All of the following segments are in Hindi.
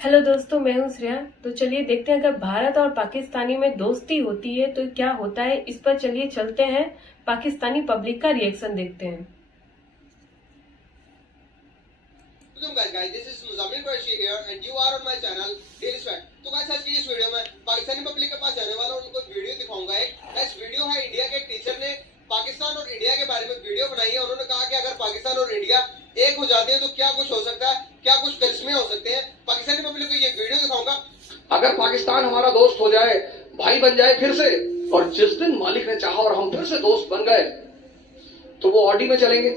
हेलो दोस्तों, मैं हूं श्रेया। तो चलिए देखते हैं अगर भारत और पाकिस्तानी में दोस्ती होती है तो क्या होता है। इस पर चलिए चलते हैं, पाकिस्तानी पब्लिक का रिएक्शन देखते हैं। guys, this is Muzammil Qureshi here and you are on my channel Daily Sweat। तो guys आज की इस वीडियो में पाकिस्तानी पब्लिक के पास जाने वाला उनको वीडियो दिखाऊंगा। एक वीडियो है, इंडिया के एक टीचर ने पाकिस्तान और इंडिया के बारे में वीडियो बनाई है। उन्होंने कहा कि अगर पाकिस्तान और इंडिया एक हो जाते हैं तो क्या कुछ हो सकता है, क्या कुछ करिश्मे हो सकते हैं। पाकिस्तानी पब्लिक को ये वीडियो दिखाऊंगा। अगर पाकिस्तान हमारा दोस्त हो जाए, भाई बन जाए फिर से, और जिस दिन मालिक ने चाहा और हम फिर से दोस्त बन गए तो वो ऑडी में चलेंगे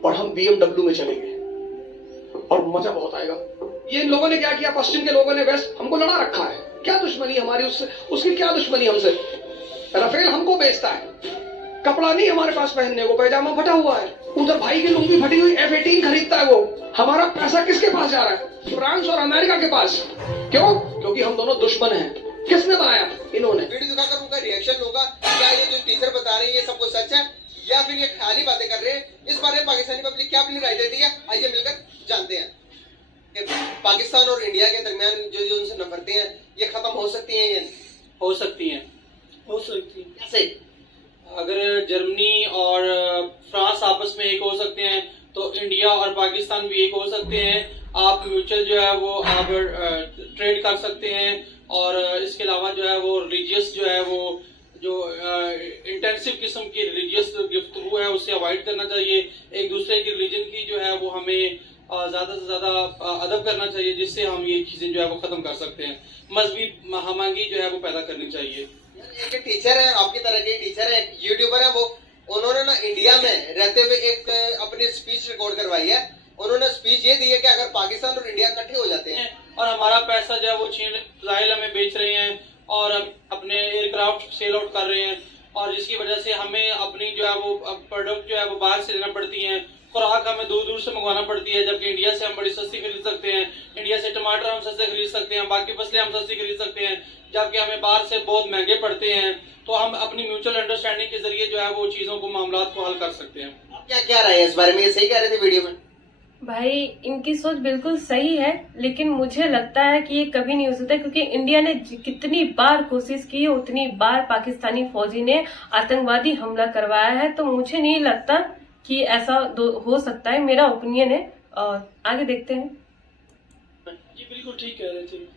और हम BMW में चलेंगे और मजा बहुत आएगा। ये इन लोगों ने क्या किया, पश्चिम के लोगों ने वेस्ट हमको लड़ा रखा है। क्या दुश्मनी हमारी उससे, उसकी क्या दुश्मनी हमसे। राफेल हमको बेचता है, कपड़ा नहीं हमारे पास पहनने को, पैजामा फटा हुआ है। उधर भाई की लुंगी फटी हुई F-18 खरीदता है वो। हमारा पैसा किसके पास जा रहा है? फ्रांस और अमेरिका के पास। क्यों? क्योंकि हम दोनों दुश्मन हैं। किसने बनाया? इन्होंने। वीडियो दिखाकर उनका रिएक्शन होगा। क्या ये जो टीचर बता रहे हैं ये सब कुछ सच है या फिर ये ख्याली बातें कर रहे हैं? इस बारे में पाकिस्तानी पब्लिक क्या अपनी राय देती है, आइए मिलकर जानते हैं। पाकिस्तान और इंडिया के दरमियान जो उनसे नफरतें हैं ये खत्म हो सकती हैं या नहीं? हो सकती हैं। कैसे? अगर जर्मनी और फ्रांस आपस में एक हो सकते हैं तो इंडिया और पाकिस्तान भी एक हो सकते हैं। आप म्यूचुअल जो है वो आप ट्रेड कर सकते हैं और इसके अलावा जो है वो रिलीजियस जो है वो जो इंटेंसिव किस्म की रिलीजियस गुफ्तगू है उससे अवॉइड करना चाहिए। एक दूसरे की रिलीजन की जो है वो हमें ज्यादा से ज्यादा अदब करना चाहिए, जिससे हम ये चीजें जो है वो खत्म कर सकते हैं। मजहबी हमआहंगी जो है वो पैदा करनी चाहिए। एक टीचर है, आपकी तरह के टीचर है, एक यूट्यूबर है, वो उन्होंने ना इंडिया में रहते हुए एक अपनी स्पीच रिकॉर्ड करवाई है। उन्होंने स्पीच ये दी है कि अगर पाकिस्तान और इंडिया इकट्ठे हो जाते हैं और हमारा पैसा जो है वो चीन इजराइल हमें बेच रहे हैं और अपने एयरक्राफ्ट सेल आउट कर रहे हैं और जिसकी वजह से हमें अपनी जो है वो प्रोडक्ट जो है वो बाहर से लेना पड़ती है। खुराक हमें दूर दूर से मंगवाना पड़ती है, जबकि इंडिया से हम बड़ी सस्ती खरीद सकते हैं। इंडिया से टमाटर हम सस्ते खरीद सकते हैं, बाकी फसलें हम सस्ती खरीद सकते हैं, जबकि हमें बाहर से बहुत महंगे पड़ते हैं। तो हम अपनी म्यूचुअल अंडरस्टैंडिंग के जरिए जो है वो चीजों को मामलात को हल कर सकते हैं। क्या क्या रहा है इस बारे में? ये सही कह रहे थे वीडियो में। भाई इनकी सोच बिल्कुल सही है, लेकिन मुझे लगता है कि ये कभी नहीं हो सकता, क्योंकि इंडिया ने कितनी बार कोशिश की है उतनी बार पाकिस्तानी फौजी ने आतंकवादी हमला करवाया है। तो मुझे नहीं लगता कि ऐसा हो सकता है, मेरा ओपिनियन है। और आगे देखते हैं। जी बिल्कुल ठीक कह रहे थे।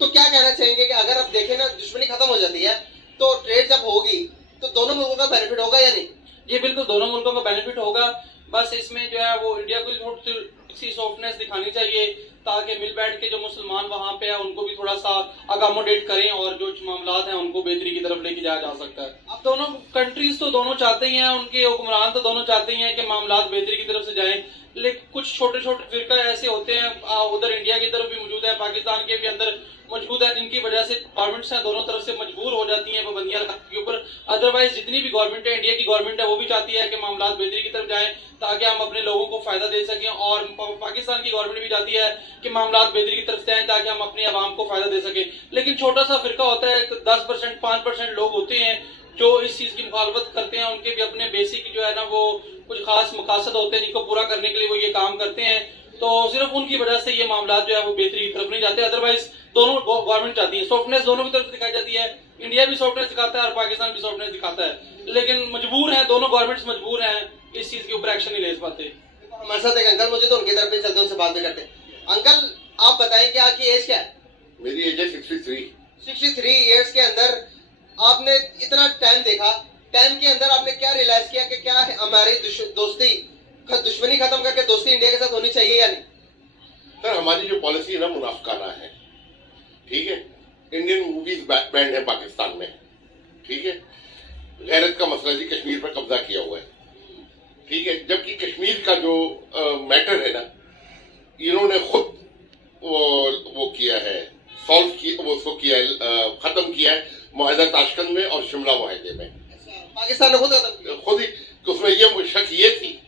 तो क्या कहना चाहेंगे कि अगर अब देखें ना दुश्मनी खत्म हो जाती है तो ट्रेड जब होगी तो दोनों मुल्कों का बेनिफिट होगा या नहीं? ये बिल्कुल दोनों मुल्कों का बेनिफिट होगा। बस इसमें जो है वो इंडिया को थोड़ी सी सॉफ्टनेस दिखानी चाहिए ताकि मिल बैठ के जो मुसलमान वहाँ पे है उनको भी थोड़ा सा अकोमोडेट करें और जो मामलात हैं उनको बेहतरी की तरफ लेके जाया जा सकता है। अब दोनों कंट्रीज तो दोनों चाहते ही हैं, उनके हुक्मरान तो दोनों चाहते ही हैं कि मामलात बेहतरी की तरफ से जाएं, लेकिन कुछ छोटे छोटे फिरका ऐसे होते हैं उधर इंडिया की तरफ भी मौजूद है, पाकिस्तान के भी अंदर मौजूद है, जिनकी वजह से गवर्नमेंट्स हैं दोनों तरफ से मजबूर हो जाती हैं पाबंदियां लगाने के ऊपर। अदरवाइज जितनी भी गवर्नमेंट है, इंडिया की गवर्नमेंट है, वो भी चाहती है कि मामलात बेहतरी की तरफ जाएं ताकि हम अपने लोगों को फायदा दे सकें, और पाकिस्तान की गवर्नमेंट भी चाहती है कि मामलात बेहतरी की तरफ जाएं ताकि हम अपने अवाम को फायदा दे सकें। लेकिन छोटा सा फिरका होता है, 10% 5% लोग होते हैं जो इस चीज की मुखालफत करते हैं। उनके भी अपने बेसिक जो है ना वो कुछ खास मकासद होते हैं जिनको पूरा करने के लिए वो ये काम करते हैं। तो सिर्फ उनकी वजह से ये मामला जो है वो बेहतरी की तरफ नहीं जाते। अदरवाइज दोनों गवर्नमेंट चाहती है, सॉफ्टनेस दोनों की तरफ दिखाई जाती है। इंडिया भी सॉफ्टनेस दिखाता है और पाकिस्तान भी सॉफ्टनेस दिखाता है, लेकिन मजबूर है, दोनों गवर्नमेंट्स मजबूर हैं इस चीज के ऊपर एक्शन नहीं ले पाते। हमारे साथ एक अंकल मुझे तो उनकी तरफ भी चलते, उनसे बात भी करते हैं। अंकल आप बताएं कि आपकी एज क्या है? मेरी एज है 63। 63 ईयर्स के अंदर आपने इतना टाइम देखा, टाइम के अंदर आपने क्या रियलाइज किया कि क्या हमारी दुश्मनी खत्म करके दोस्ती इंडिया के साथ होनी चाहिए या नहीं? सर हमारी जो पॉलिसी है ना मुनाफकाना है, ठीक है। इंडियन मूवीज बैंड है पाकिस्तान में, ठीक है। गैरत का मसला जी कश्मीर पर कब्जा किया हुआ है, ठीक है। जबकि कश्मीर का जो मैटर है ना, इन्होंने खुद वो किया है, सॉल्व किया, वो उसको किया है, खत्म किया है मुआहदा ताशकंद में और शिमला मुआहदे में। पाकिस्तान ने खुद ही उसमें ये शक ये थी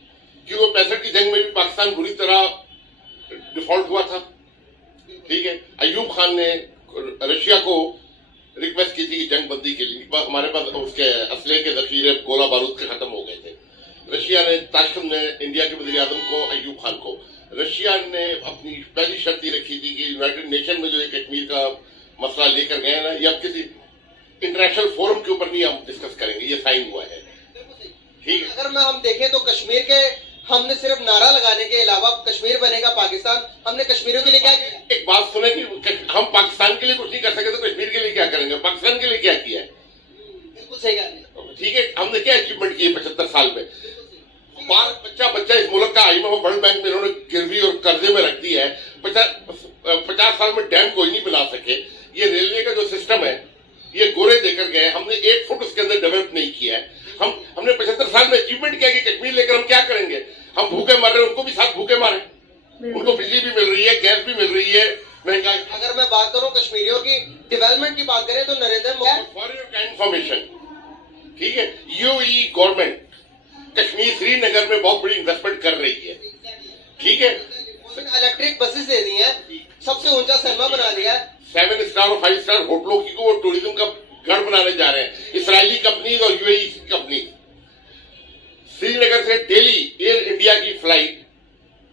कि वो 65 की जंग में भी पाकिस्तान बुरी तरह डिफॉल्ट हुआ था, ठीक है। अयूब खान ने रशिया को रिक्वेस्ट की थी कि जंग बंदी के लिए, हमारे पास उसके असले के जखीरे गोला बारूद के खत्म हो गए थे। रशिया ने ताशकंद में इंडिया के वज़ीर आज़म को, अयूब खान को रशिया ने अपनी पहली शर्त ही रखी थी कि यूनाइटेड नेशन में जो ये कश्मीर का मसला लेकर गए ना, ये अब किसी इंटरनेशनल फोरम के ऊपर नहीं हम डिस्कस करेंगे, ये साइन हुआ है। ठीक है, अगर हम देखें तो कश्मीर के हमने सिर्फ नारा लगाने के अलावा कश्मीर बनेगा पाकिस्तान, हमने कश्मीरियों के लिए क्या किया? एक बात सुने कि हम पाकिस्तान के लिए कुछ नहीं कर सके तो कश्मीर के लिए क्या करेंगे? पाकिस्तान के लिए क्या किया है? बिल्कुल सही कहा। ठीक है, हमने क्या अचीवमेंट किए 75 साल में? बच्चा इस मुल्क का IMF वर्ल्ड बैंक में इन्होंने गिरवी और कर्जे में रख दिया है। 50 साल में डैम कोई नहीं बना सके। ये रेलवे का जो सिस्टम है ये गोरे देकर गए, हमने 1 फुट उसके अंदर डेवलप नहीं किया है। हमने 75 साल में अचीवमेंट किया कि कश्मीर लेकर हम क्या करेंगे? हम भूखे मर रहे हैं, उनको भी साथ भूखे मारे। उनको बिजली भी मिल रही है, गैस भी मिल रही है, महंगाई। अगर मैं बात करूं कश्मीरियों की डेवलपमेंट की बात करें तो Narendra Modi, for your kind information, ठीक है, UAE गवर्नमेंट कश्मीर श्रीनगर में बहुत बड़ी इन्वेस्टमेंट कर रही है। ठीक है, इलेक्ट्रिक बसेस दे दी है, सबसे ऊंचा सिनेमा बना दिया है। 7 स्टार और 5 स्टार होटलों की को वो टूरिज्म का गढ़ बनाने जा रहे हैं, इसराइली कंपनी और UAE कंपनी। श्रीनगर से डेली एयर इंडिया की फ्लाइट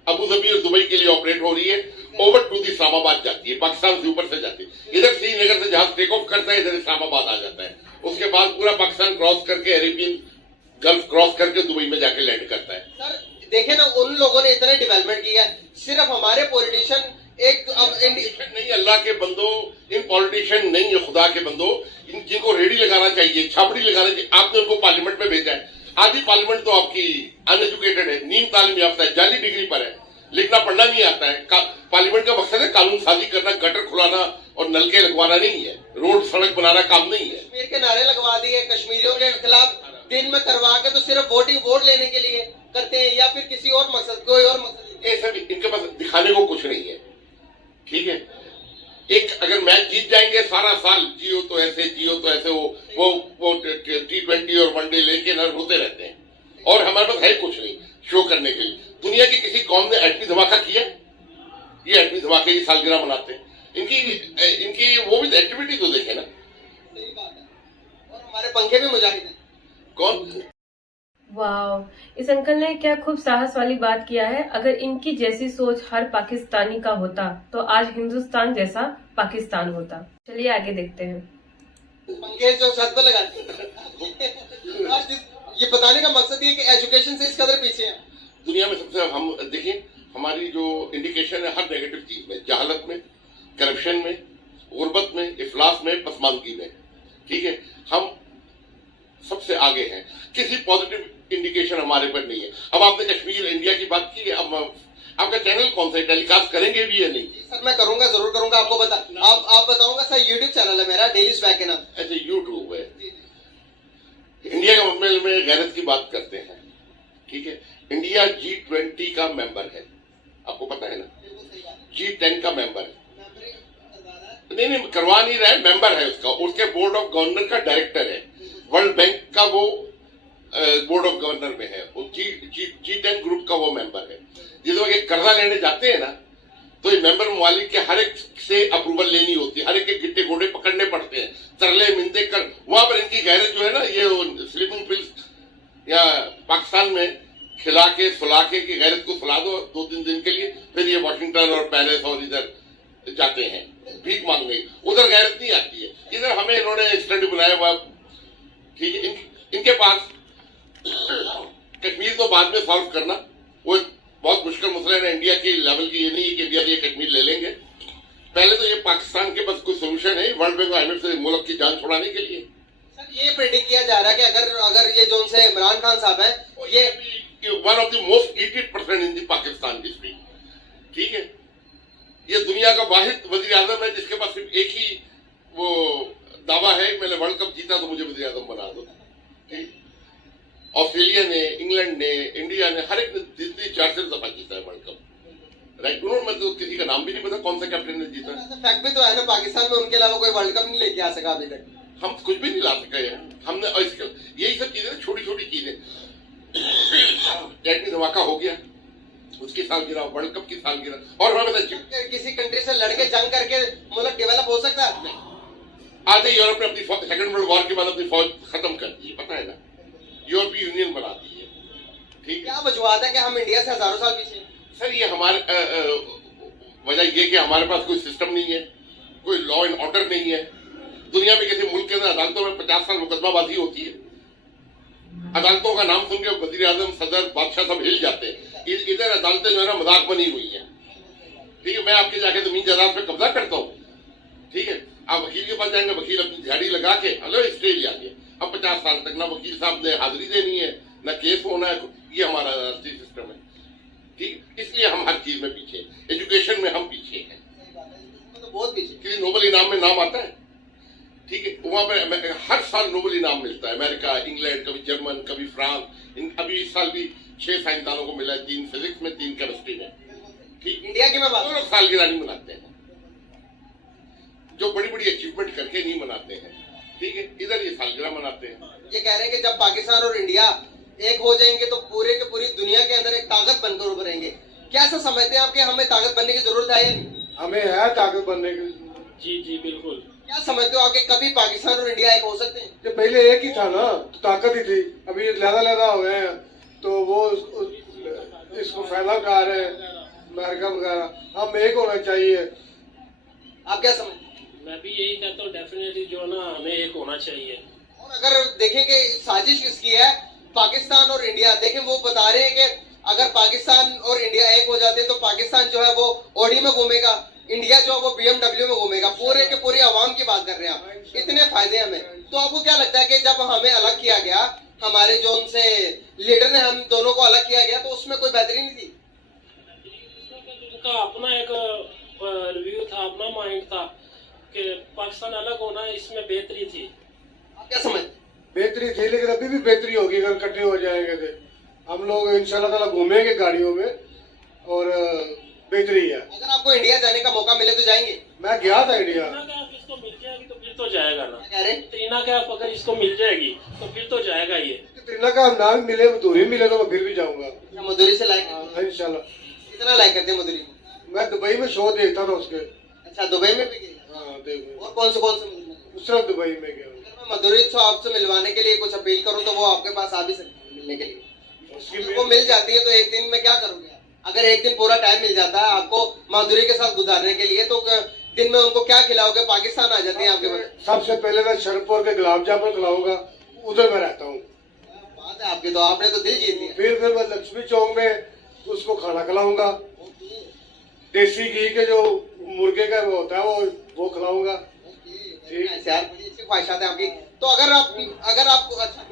अबू धाबी और दुबई के लिए ऑपरेट हो रही है, ओवर टू दी इस्लामाबाद जाती है, पाकिस्तान से ऊपर से जाती है। इधर श्रीनगर से जहाज टेक ऑफ करता है, इधर इस्लामाबाद आ जाता है, उसके बाद पूरा पाकिस्तान क्रॉस करके अरेबियन गल्फ क्रॉस करके दुबई में जाके लैंड करता है। सर देखे ना, उन लोगों ने इतने डेवलपमेंट किया है, सिर्फ हमारे पॉलिटिशियन नहीं, अल्लाह के बंदो, इन पॉलिटिशियन नहीं है, खुदा के बंदो, जिनको रेडी लगाना चाहिए, छापड़ी लगाना चाहिए, आपने उनको पार्लियामेंट में भेजा है। आधी पार्लियामेंट तो आपकी अनएजुकेटेड है, नीम तालीम याफ्ता है, जाली डिग्री पर है, लिखना पढ़ना नहीं आता है। पार्लियामेंट का मकसद है कानून साजी करना, गटर खुलाना और नलके लगवाना नहीं है, रोड सड़क बनाना काम नहीं है। कश्मीर के नारे लगवा दिए, कश्मीरियों के खिलाफ दिन में करवा के तो सिर्फ वोट लेने के लिए करते हैं, या फिर किसी और मकसद, कोई और मकसद। ये सब इनके पास दिखाने को कुछ नहीं है। ठीक है, एक अगर मैच जीत जाएंगे सारा साल, जियो तो ऐसे वो T20 और वनडे लेके न होते रहते हैं, और हमारे पास है कुछ नहीं शो करने के लिए। दुनिया की किसी कौम ने एटमी धमाका किया? ये एटमी धमाके की सालगिरह मनाते हैं। इनकी वो भी एक्टिविटी तो देखे ना। सही बात है, और हमारे पंखे भी मुजाहिद हैं। कौन? वाह, इस अंकल ने क्या खूब साहस वाली बात किया है। अगर इनकी जैसी सोच हर पाकिस्तानी का होता तो आज हिंदुस्तान जैसा पाकिस्तान होता। चलिए आगे देखते हैं। पंखे जो छत पर लगाते हैं। आज ये बताने का मकसद ये कि एजुकेशन से इस कदर पीछे हैं। दुनिया में सबसे हम देखिए, हमारी जो इंडिकेशन है हर नेगेटिव चीज में, जहालत में, करप्शन में, गुर्बत में, इफलास में, पसमानदगी में, ठीक है, हम सबसे आगे हैं। किसी पॉजिटिव इंडिकेशन हमारे पर नहीं है। अब आपने कश्मीर इंडिया की बात की है, अब आपका चैनल कौन सा है, टेलीकास्ट करेंगे भी या नहीं? सर मैं करूंगा, जरूर करूंगा, आपको आप बताऊंगा। सर यूट्यूब चैनल है मेरा, डेली स्वैग के नाम। ऐसे यूट्यूब है। इंडिया के मामले में गैरत की बात करते हैं, ठीक है, इंडिया G20 का मेंबर है, आपको पता है ना, G10 का मेंबर है। नहीं करवा नहीं रहा है, मेंबर है उसका, उसके बोर्ड ऑफ गवर्नर का डायरेक्टर है, वर्ल्ड बैंक का वो बोर्ड ऑफ गवर्नर में है, वो G10 ग्रुप का वो मेंबर है। जिस वक्त एक कर्जा लेने जाते हैं ना, तो ये मेंबर ममालिक के हर एक से अप्रूवल लेनी होती है, हर एक के गिट्टे गोडे पकड़ने पड़ते हैं, तरले मिनते कर। वहां पर इनकी गैरत जो है ना, ये स्लीपिंग पिल्स या पाकिस्तान में खिला के सुला के की गैरत को सुला दो 2-3 दिन के लिए, फिर ये वॉशिंगटन और पेरिस और इधर जाते हैं भीख मांगने। उधर गैरत नहीं आती है, इधर हमें इन्होंने स्टडी बनाया हुआ, ठीक है। इनके पास कश्मीर तो बाद में सॉल्व करना, वो बहुत मुश्किल मसला है। इंडिया के लेवल की ये नहीं है कि इंडिया ये कश्मीर ले लेंगे। पहले तो ये पाकिस्तान के पास कोई सोल्यूशन है वर्ल्ड बैंक और IMF से मुल्क की जान छुड़ाने के लिए। सर ये प्रेडिक्ट किया जा रहा है कि अगर ये जो उनसे इमरान खान साहब है, ये one of the most heated person in the Pakistan history, ठीक है। ये दुनिया का वाहिद वजीर आजम है जिसके पास सिर्फ एक ही वो दावा है, मैंने वर्ल्ड कप जीता तो मुझे वजीर आजम बना दो। ऑस्ट्रेलिया ने, इंग्लैंड ने, इंडिया ने, हर एक ने 4 दफा जीता है वर्ल्ड कप, राइट। उन्होंने तो किसी का नाम भी नहीं पता कौन सा कैप्टन ने जीता। फैक्ट भी तो है ना, पाकिस्तान में उनके अलावा कोई वर्ल्ड कप नहीं लेके आ सका अभी तक। हम कुछ भी नहीं ला सके हैं हमने, यही सब चीजें, छोटी छोटी चीजें। एटमी धमाका हो गया, उसकी सालगिरह, वर्ल्ड कप की सालगिरह, और हमें किसी कंट्री से लड़के जंग करके मुल्क डेवलप हो सकता है? आधे यूरोप ने अपनी सेकंड वर्ल्ड वॉर के बाद अपनी फौज खत्म कर दी, पता है ना, यूरोपीय यूनियन बना दी है, ठीक है। क्या वजूहत है कि हम इंडिया से हजारों साल पीछे? सर ये हमारे वजह ये कि हमारे पास कोई सिस्टम नहीं है, कोई लॉ एंड ऑर्डर नहीं है। दुनिया में किसी मुल्क के अंदर अदालतों में 50 साल मुकदमाबाजी होती है। अदालतों का नाम सुन के वजीर आजम, सदर, बादशाह सब हिल जाते हैं। इधर अदालतें जो है ना मजाक बनी हुई है। ठीक है, मैं आपके जाके जमीन जायदाद पे कब्जा करता हूँ, ठीक है, आप वकील के पास जाएंगे, वकील अपनी दिहाड़ी लगा के हेलो स्टे लिया के अब 50 साल तक ना वकील साहब ने हाजिरी देनी है, ना केस होना है। ये हमारा राष्ट्रीय सिस्टम है, ठीक, इसलिए हम हर चीज में पीछे, एजुकेशन में हम पीछे हैं, तो बहुत पीछे। किसी नोबल इनाम में नाम आता है, ठीक है, वहां पर हर साल नोबल इनाम मिलता है, अमेरिका, इंग्लैंड, कभी जर्मन, कभी फ्रांस। अभी इस साल भी 6 साइंसदानों को मिला है, 3 फिजिक्स में, 3 केमिस्ट्री में, ठीक। इंडिया की मैं बात, दोनों सालगिरह नहीं मनाते हैं, जो बड़ी बड़ी अचीवमेंट करके नहीं मनाते हैं, ठीक है, इधर ये सालगिरह मनाते हैं। ये कह रहे हैं कि जब पाकिस्तान और इंडिया एक हो जाएंगे तो पूरे के पूरी दुनिया के अंदर एक ताकत बनकर उभरेंगे। क्या ऐसा समझते हैं आप कि हमें ताकत बनने की जरूरत है या नहीं? हमें है ताकत बनने की। जी जी बिल्कुल। क्या समझते हो आप कि कभी पाकिस्तान और इंडिया एक हो सकते हैं? जो पहले एक ही था ना, तो ताकत ही थी। अभी लहदा हो गए हैं तो वो इसको फैला उठा रहे हैं अमेरिका वगैरह। हम एक होना चाहिए। आप क्या समझते हैं? मैं भी यही कहता हूँ, डेफिनेटली जो ना हमें एक होना चाहिए। और अगर देखें कि साजिश किसकी है, पाकिस्तान और इंडिया, देखें वो बता रहे हैं कि अगर पाकिस्तान और इंडिया एक हो जाते तो पाकिस्तान जो है वो ऑडी में घूमेगा, इंडिया जो है वो BMW में घूमेगा। पूरे के पूरी आवाम की बात कर रहे हैं आप, इतने फायदे हमें। तो आपको क्या लगता है कि जब हमें अलग किया गया, हमारे जो उनसे लीडर ने हम दोनों को अलग किया गया, तो उसमें कोई बेहतरी नहीं थी? उनका अपना एक रिव्यू था, अपना माइंड था कि पाकिस्तान अलग होना इसमें बेहतरी थी। आप क्या समझते हैं? बेहतरी थी, लेकिन अभी भी बेहतरी होगी अगर इकट्ठे हो जाएंगे तो। हम लोग इंशाल्लाह ताला घूमेंगे गाड़ियों में और बेहतरी है। अगर आपको इंडिया जाने का मौका मिले तो जाएंगे? मैं गया था इंडिया। त्रीना कैफ इसको मिल जाएगी तो फिर तो जाएगा ना। क्या कह रहे हैं? त्रीना कैफ अगर इसको मिल जाएगी तो फिर तो जाएगा ये। त्रिना का हम नाम मिले, मधुरी मिले तो मैं फिर भी जाऊंगा अच्छा, मधुरी से लाइक करते हैं? इंशाल्लाह। कितना लाइक करते हैं मधुरी को? मैं दुबई में शो देखता था उसके। अच्छा, दुबई में भी गए? हाँ देखो, और कौन से मधुरी? सिर्फ दुबई में गया। अगर मैं मधुरी से आपसे मिलवाने के लिए कुछ अपील करूं तो वो आपके पास आ भी सकती है मिलने के लिए? अगर वो मिल जाती है तो एक दिन में क्या करोगे? अगर एक दिन पूरा टाइम मिल जाता है आपको माधुरी के साथ गुजारने के लिए, तो दिन में उनको क्या खिलाओगे? पाकिस्तान आ जाती है आपके पास। सबसे पहले मैं शरदपुर के गुलाब जामुन खिलाऊंगा, उधर मैं रहता हूँ। बात है आपकी, तो आपने तो दिल जीत लिया। फिर मैं लक्ष्मी चौक में उसको खाना खिलाऊंगा, देसी घी के जो मुर्गे का वो होता है वो खिलाऊंगा। ऐसे यार बड़ी अच्छी ख्वाहिशात है आपकी। तो अगर आपको अच्छा,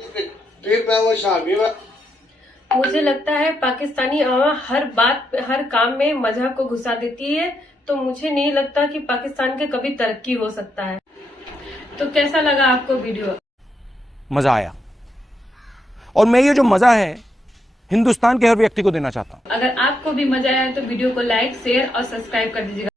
फिर मैं वो शामी में मुझे लगता है पाकिस्तानी अवाम हर बात हर काम में मजहब को घुसा देती है, तो मुझे नहीं लगता कि पाकिस्तान के कभी तरक्की हो सकता है। तो कैसा लगा आपको वीडियो? मजा आया, और मैं ये जो मजा है हिंदुस्तान के हर व्यक्ति को देना चाहता हूं। अगर आपको भी मजा आया तो वीडियो को लाइक, शेयर और सब्सक्राइब कर दीजिएगा।